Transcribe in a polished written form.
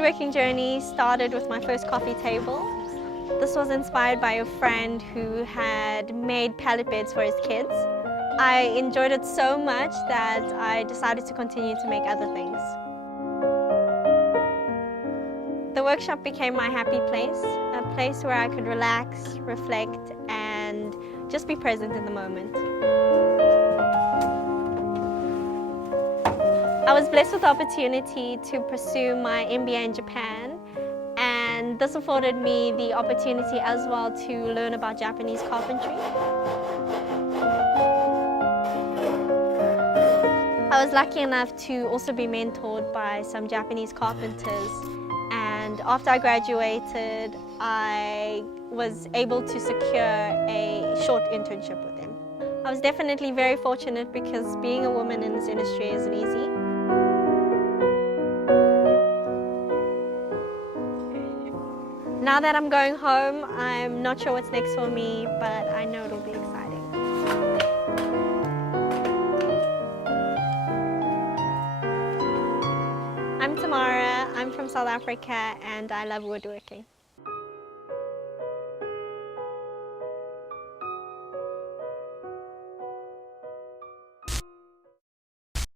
woodworking journey started with my first coffee table. This was inspired by a friend who had made pallet beds for his kids. I enjoyed it so much that I decided to continue to make other things. The workshop became my happy place, a place where I could relax, reflect, and just be present in the moment. I was blessed with the opportunity to pursue my MBA in Japan, and this afforded me the opportunity as well to learn about Japanese carpentry. I was lucky enough to also be mentored by some Japanese carpenters, and after I graduated, I was able to secure a short internship with them. I was definitely very fortunate because being a woman in this industry isn't easy. Now that I'm going home, I'm not sure what's next for me, but I know it'll be exciting. I'm Tamara, I'm from South Africa, and I love woodworking.